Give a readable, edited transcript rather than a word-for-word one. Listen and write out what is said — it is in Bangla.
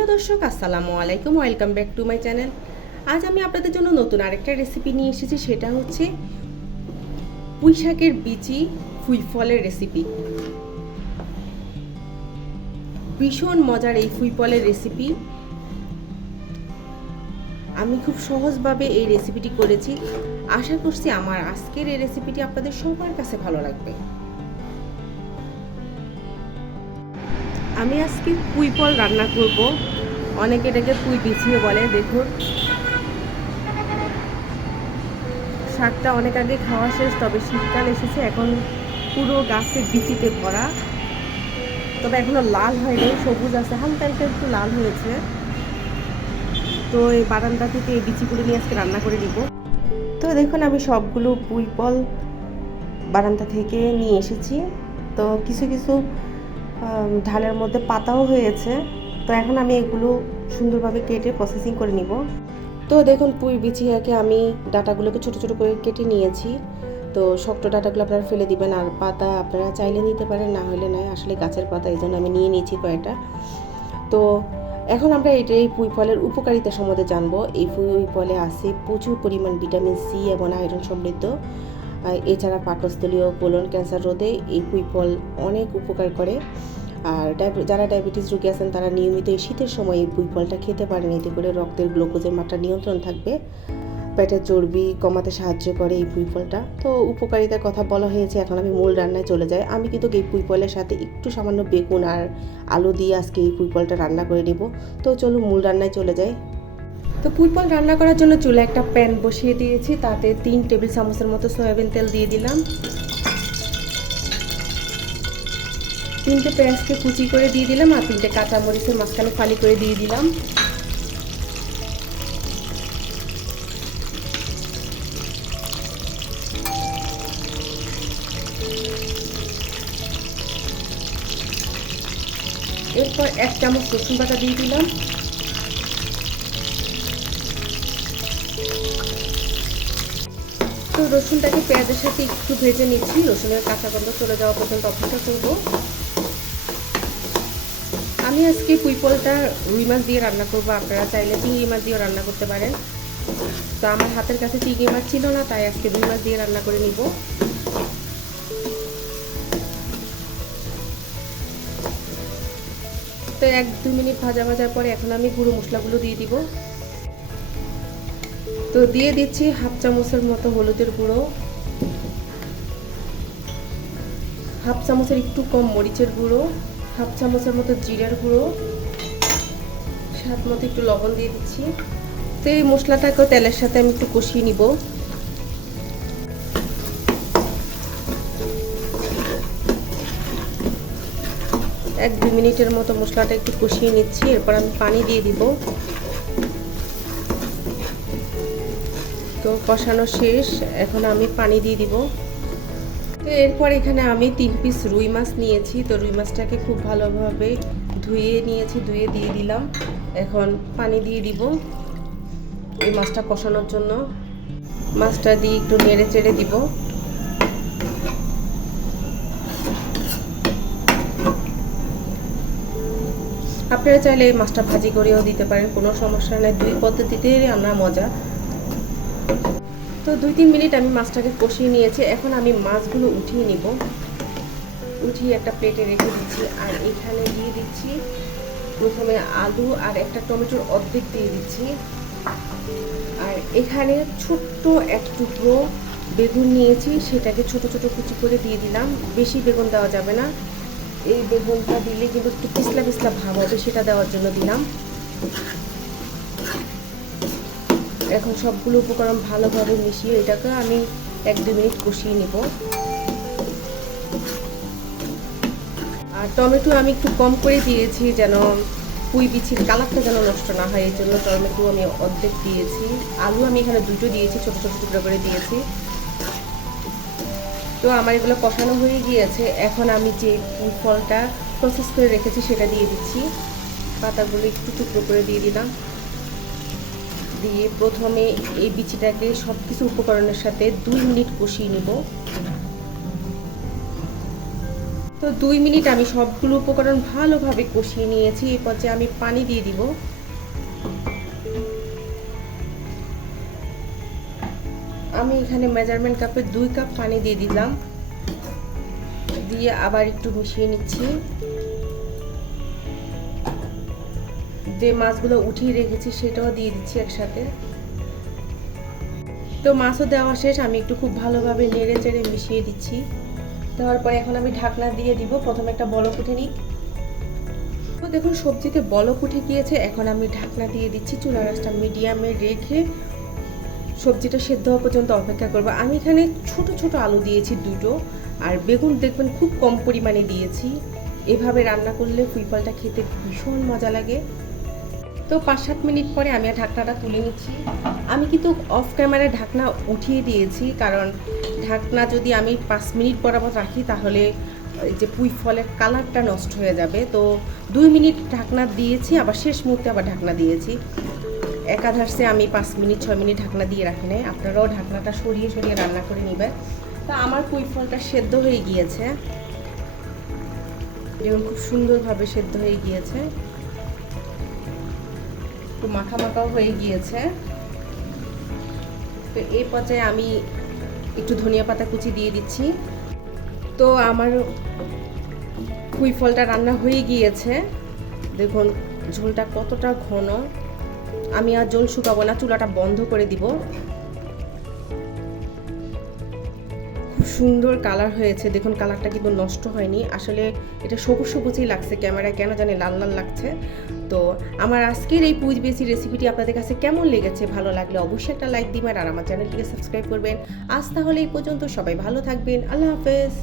হ্যালো দর্শক, আসসালামু আলাইকুম, welcome back to my channel. আজ আমি আপনাদের জন্য নতুন আরেকটা রেসিপি নিয়ে এসেছি। সেটা হচ্ছে পুঁই শাকের বিচি ফুই ফলের রেসিপি। ভীষণ মজার এই ফুই ফলের রেসিপি। আমি খুব সহজভাবে এই রেসিপিটি করেছি। আশা করছি আমার আজকের এই রেসিপিটি আপনাদের সবার কাছে ভালো লাগবে। আমি আজকে পুঁই ফল রান্না করব। অনেকে এটাকে পুঁই বিছিয়ে বলে। দেখুন, শাকটা অনেক আগে খাওয়া শেষ, তবে শীতকাল এসেছে, এখন পুরো গাছের বিচিতে ভরা। তবে এখনো লাল হয়নি, সবুজ আছে, হালকা হালকা একটু লাল হয়েছে। তো এই বারান্দা থেকে এই বিচিগুলো নিয়ে আজকে রান্না করে নিব। তো দেখুন, আমি সবগুলো পুঁই ফল বারান্দা থেকে নিয়ে এসেছি। তো কিছু কিছু ঢালের মধ্যে পাতাও হয়েছে। তো এখন আমি এগুলো সুন্দরভাবে কেটে প্রসেসিং করে নিব। তো দেখুন, পুঁই বিচিয়াকে আমি ডাটাগুলোকে ছোট ছোট করে কেটে নিয়েছি। তো শক্ত ডাটাগুলো আপনারা ফেলে দিবেন, আর পাতা আপনারা চাইলে নিতে পারেন, না হলে নয়। আসলে গাছের পাতা, এই জন্য আমি নিয়ে নিয়েছি কয়েকটা। তো এখন আমরা এই পুঁই ফলের উপকারিতা সম্বন্ধে জানবো। এই পুঁই ফলে আছে প্রচুর পরিমাণ ভিটামিন সি এবং আয়রন সমৃদ্ধ। এছাড়া পাকস্থলীয় কোলন ক্যান্সার রোধে এই পুঁই ফল অনেক উপকার করে। আর যারা ডায়াবেটিস রোগী আছেন তারা নিয়মিত এই শীতের সময় এই পুঁই ফলটা খেতে পারেন। এতে করে রক্তের গ্লুকোজের মাত্রা নিয়ন্ত্রণ থাকবে, পেটের চর্বি কমাতে সাহায্য করে এই পুঁই ফলটা। তো উপকারিতার কথা বলা হয়েছে, এখন আমি মূল রান্নায় চলে যাই। আমি কিন্তু এই পুঁই ফলের সাথে একটু সামান্য বেগুন আর আলু দিয়ে আজকে এই পুঁই ফলটা রান্না করে নেব। তো চলো মূল রান্নায় চলে যাই। তো পুঁই ফল রান্না করার জন্য চুলায় একটা প্যান বসিয়ে দিয়েছি। তাতে 3 টেবিল চামচের মতো সয়াবিন তেল দিয়ে দিলাম। 3টে পেঁয়াজকে কুচি করে দিয়ে দিলাম, আর 3টে কাঁচামরিচের মাঝখানে ফালি করে দিয়ে দিলাম। এরপর 1 চামচ রসুন বাটা দিয়ে দিলাম। তো রসুনটাকে পেঁয়াজের সাথে একটু ভেজে নিচ্ছি। রসুনের কাঁচা গন্ধ চলে যাওয়া পর্যন্ত অপেক্ষা করব। আমি আজকে পুঁই ফলটা রুই মাছ দিয়ে রান্না করব। আপনারা চাইলে চিংড়ি মাছ দিয়েও রান্না করতে পারেন। তো আমার হাতের কাছে চিংড়ি মাছ ছিল না, তাই আজকে রুই মাছ দিয়ে রান্না করে নিব। তো 1-2 মিনিট ভাজার পরে এখন আমি গুঁড়ো মশলাগুলো দিয়ে দিব। তো দিয়ে দিচ্ছি 1/2 চামচের মতো হলুদের গুঁড়ো, 1/2 চামচের একটু কম মরিচের গুঁড়ো, 1/2 চামচের মতো জিরার গুঁড়ো, স্বাদ মতো একটু লবণ দিয়ে দিচ্ছি। তো এই মশলাটাকে তেলের সাথে আমি একটু কষিয়ে নিব। 1-2 মিনিটের মতো মশলাটা একটু কষিয়ে নিচ্ছি। এরপর আমি পানি দিয়ে দিব। তো কষানো শেষ, এখন আমি পানি দিয়ে দিব। তো এরপর এখানে আমি 3 পিস রুই মাছ নিয়েছি। তো রুই মাছটাকে খুব ভালোভাবে ধুয়ে নিয়েছি, ধুয়ে দিয়ে দিলাম। এখন পানি দিয়ে দিব এই মাছটা কষানোর জন্য। মাছটা দিয়ে একটু নেড়ে চেড়ে দিব। আপনারা চাইলে এই মাছটা ভাজি করেও দিতে পারেন, কোনো সমস্যা নেই। 2 পদ্ধতিতেই রান্না মজা। তো 2-3 মিনিট আমি মাছটাকে কষিয়ে নিয়েছি। এখন আমি মাছগুলো উঠিয়ে নিব। উঠিয়ে একটা প্লেটে রেখে দিচ্ছি। আর এখানে দিয়ে দিচ্ছি প্রথমে আলু আর একটা টমেটোর অর্ধেক দিয়ে দিচ্ছি। আর এখানে ছোট্ট এক টুকরো বেগুন নিয়েছি, সেটাকে ছোট ছোট কুচি করে দিয়ে দিলাম। বেশি বেগুন দেওয়া যাবে না, এই বেগুনটা দিলে কিন্তু একটু পিছলা পিছলা ভাব হবে, সেটা দেওয়ার জন্য দিলাম। এখন সবগুলো উপকরণ ভালোভাবে মিশিয়ে এটাকে আমি 1-2 মিনিট কষিয়ে নেব। আর টমেটো আমি একটু কম করে দিয়েছি, যেন পুঁই বিচির কালারটা যেন নষ্ট না হয়, এই জন্য টমেটো আমি অর্ধেক দিয়েছি। আলু আমি এখানে 2টো দিয়েছি, ছোট ছোট টুকরো করে দিয়েছি। তো আমার এগুলো কষানো হয়ে গিয়েছে। এখন আমি যে পুঁই ফলটা প্রসেস করে রেখেছি সেটা দিয়ে দিচ্ছি। পাতাগুলো একটু টুকরো করে দিয়ে দিলাম। দিয়ে প্রথমে এই বিচিটাকে সব কিছু উপকরণের সাথে 2 মিনিট কষিয়ে নেব। তো 2 মিনিট আমি সবগুলো উপকরণ ভালোভাবে কষিয়ে নিয়েছি। এই পর্যায়ে আমি পানি দিয়ে দিব। আমি এখানে মেজারমেন্ট কাপে 2 কাপ পানি দিয়ে দিলাম, দিয়ে আবার একটু মিশিয়ে নিচ্ছি। যে মাছগুলো উঠিয়ে রেখেছি সেটাও দিয়ে দিচ্ছি একসাথে। তো মাছও দেওয়া শেষ, আমি একটু খুব ভালোভাবে নেড়ে চেড়ে মিশিয়ে দিচ্ছি। দেওয়ার পরে এখন আমি ঢাকনা দিয়ে দিব। প্রথমে একটা বলক উঠে নিই। তো দেখুন সবজিতে বলক উঠে গিয়েছে, এখন আমি ঢাকনা দিয়ে দিচ্ছি। চুলার আঁচটা মিডিয়ামে রেখে সবজিটা সেদ্ধ হওয়া পর্যন্ত অপেক্ষা করব। আমি এখানে ছোট ছোট আলু দিয়েছি 2টো, আর বেগুন দেখবেন খুব কম পরিমাণে দিয়েছি। এভাবে রান্না করলে পুঁই ফলটা খেতে ভীষণ মজা লাগে। তো 5-7 মিনিট পরে আমি ঢাকনাটা তুলে নিচ্ছি। আমি কিন্তু অফ ক্যামেরায় ঢাকনা উঠিয়ে দিয়েছি, কারণ ঢাকনা যদি আমি 5 মিনিট বরাবর রাখি তাহলে যে পুঁই ফলের কালারটা নষ্ট হয়ে যাবে। তো 2 মিনিট ঢাকনা দিয়েছি, আবার শেষ মুহূর্তে আবার ঢাকনা দিয়েছি। একাধারে আমি 5 মিনিট 6 মিনিট ঢাকনা দিয়ে রাখি নাই। আপনারাও ঢাকনাটা সরিয়ে সরিয়ে রান্না করে নেবেন। তা আমার পুঁই ফলটা সেদ্ধ হয়ে গিয়েছে, যেমন খুব সুন্দরভাবে সেদ্ধ হয়ে গিয়েছে, একটু মাখা মাখাও হয়ে গিয়েছে। তো এই পর্যায়ে আমি একটু ধনিয়া পাতা কুচি দিয়ে দিচ্ছি। তো আমার পুঁই ফলটা রান্না হয়ে গিয়েছে। দেখুন ঝোলটা কতটা ঘন। আমি আর ঝোল শুকাবো না, চুলাটা বন্ধ করে দিব। খুব সুন্দর কালার হয়েছে, দেখুন কালারটা কিন্তু নষ্ট হয়নি। আসলে এটা সবুজ সবুজই লাগছে, ক্যামেরায় কেন জানি লাল লাল লাগছে। তো আমার আজকের এই পুঁই বেশি রেসিপিটি আপনাদের কাছে কেমন লেগেছে? ভালো লাগলে অবশ্যই একটা লাইক দিবেন আর আমার চ্যানেলটিকে সাবস্ক্রাইব করবেন। আজ তাহলে এই পর্যন্ত, সবাই ভালো থাকবেন। আল্লাহ হাফেজ।